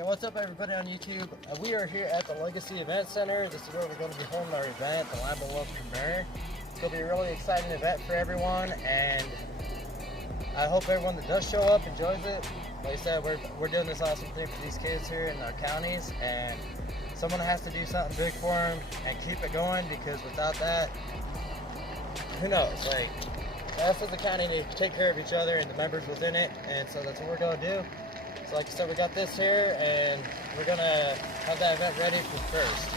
Okay, what's up everybody on YouTube? We are here at the Legacy Event Center. This is where we're going to be holding our event, the Lambolove Premiere. It's going to be a really exciting event for everyone, and I hope everyone that does show up enjoys it. Like I said, we're doing this awesome thing for these kids here in our counties, and someone has to do something big for them and keep it going, because without that, who knows? Like, us as a county need to take care of each other and the members within it, and so that's what we're going to do. So like I said, we got this here, and we're going to have that event ready for first.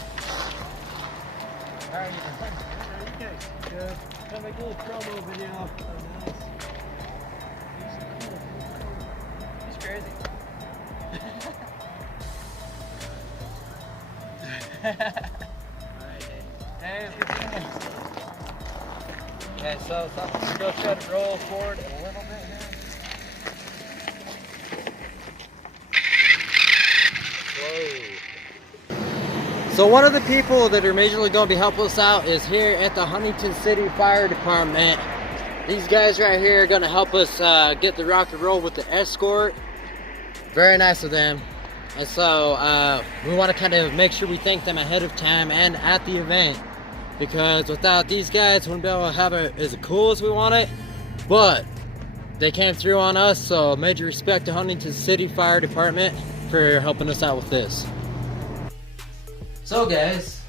How are you doing? How are you guys? Good. Gonna make a little promo video. Oh, nice. He's crazy. Alright, hey, good seeing you. Okay, so we're going to try to roll forward a little bit here. So one of the people that are majorly going to be helping us out is here at the Huntington City Fire Department. These guys right here are going to help us get the rock and roll with the escort. Very nice of them. And so we want to kind of make sure we thank them ahead of time and at the event, because without these guys, we wouldn't be able to have it as cool as we want it. But they came through on us, so major respect to Huntington City Fire Department for helping us out with this. So guys,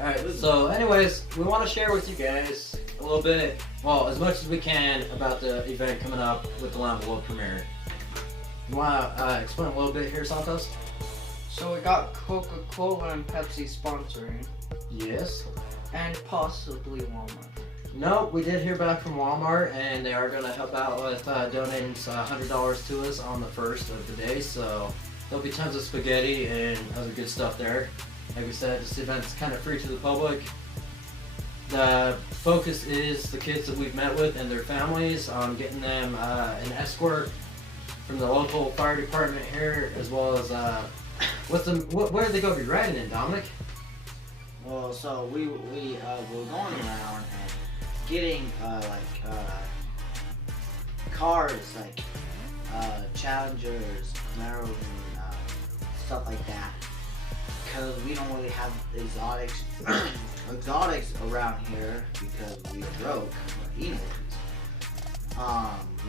alright, so anyways, we want to share with you guys a little bit, well, as much as we can, about the event coming up with the Lambolove Premiere. You want to explain a little bit here, Santos? So we got Coca-Cola and Pepsi sponsoring. Yes. And possibly Walmart. No, we did hear back from Walmart, and they are going to help out with donating $100 to us on the first of the day, so there'll be tons of spaghetti and other good stuff there. Like we said, this event's kind of free to the public. The focus is the kids that we've met with and their families, on getting them an escort from the local fire department here, as well as where are they going to be riding in, Dominic? Well, so we're going around and getting cars like Challengers, Camaros, stuff like that, because we don't really have exotics around here because we broke.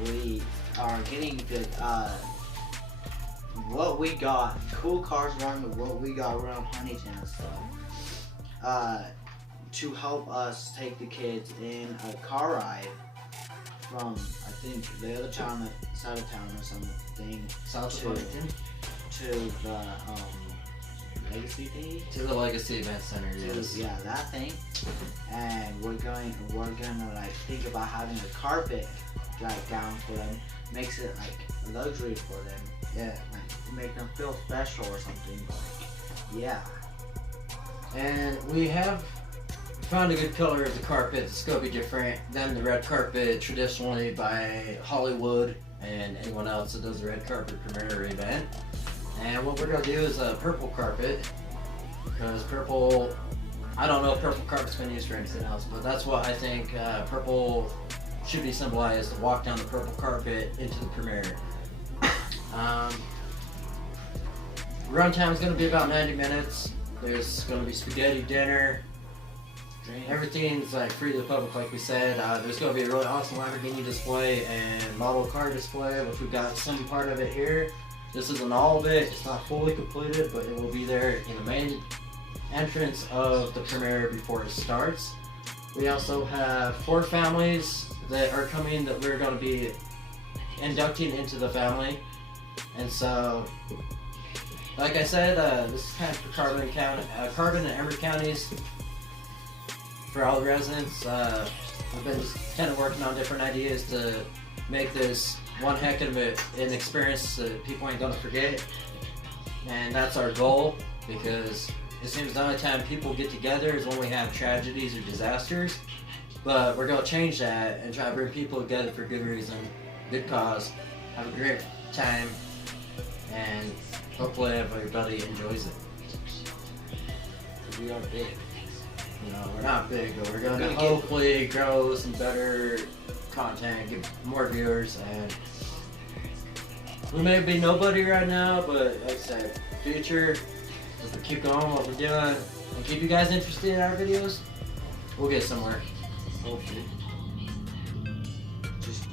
We are getting good what we got, cool cars around what we got around Huntington and stuff, to help us take the kids in a car ride from, I think, the other town, side of town or something, South of Huntington? To the Legacy thing? To the Legacy Event Center, yes. Yeah, that thing. And we're gonna like think about having a carpet like down for them. Makes it like a luxury for them. Yeah, like make them feel special or something. Like, yeah. And we have found a good color of the carpet. It's going to be different than the red carpet traditionally by Hollywood and anyone else that does the red carpet premiere event. And what we're going to do is a purple carpet, because purple, I don't know if purple carpet's been used for anything else, but that's what I think purple should be symbolized, to walk down the purple carpet into the premiere. Runtime is going to be about 90 minutes. There's going to be spaghetti dinner. Everything's like free to the public, like we said. There's going to be a really awesome Lamborghini display and model car display, which we've got some part of it here. This isn't all of it. It's not fully completed, but it will be there in the main entrance of the premiere before it starts. We also have 4 families that are coming that we're going to be inducting into the family. And so, like I said, this is kind of for Carbon and Emory counties. For all the residents, we've been just kind of working on different ideas to make this one heck of an experience that people ain't gonna forget. And that's our goal, because it seems the only time people get together is when we have tragedies or disasters. But we're gonna change that and try to bring people together for good reason, good cause, have a great time, and hopefully everybody enjoys it. We are big. You know, we're not big, but we're gonna hopefully grow some better content, get more viewers, and We may be nobody right now, but like I said, future, if we keep going what we're doing and keep you guys interested in our videos, we'll get somewhere. Hopefully.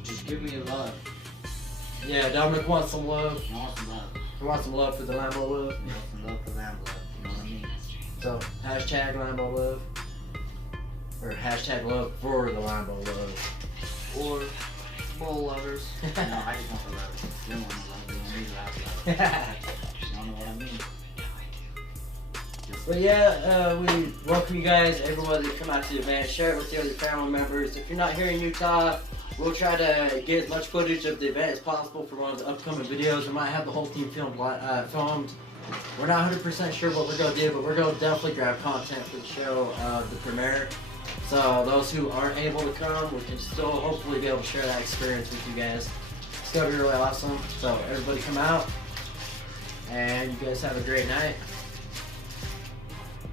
Just give me love. Yeah, Dominic wants some love. You want some love. He wants some love for the Lambo Love. You want some love for Lambolove. You know what I mean? So, hashtag Lambo Love. Or hashtag love for the Lambo Love. Or bull lovers. No, I just want the love. You don't want the love. You don't need love. You don't know what I mean? But yeah, we welcome you guys, everyone that come out to the event. Share it with your other family members. If you're not here in Utah, we'll try to get as much footage of the event as possible for one of the upcoming videos. We might have the whole team filmed. We're not 100% sure what we're going to do, but we're going to definitely grab content for the show, the premiere. So those who aren't able to come, we can still hopefully be able to share that experience with you guys. It's going to be really awesome. So everybody come out, and you guys have a great night.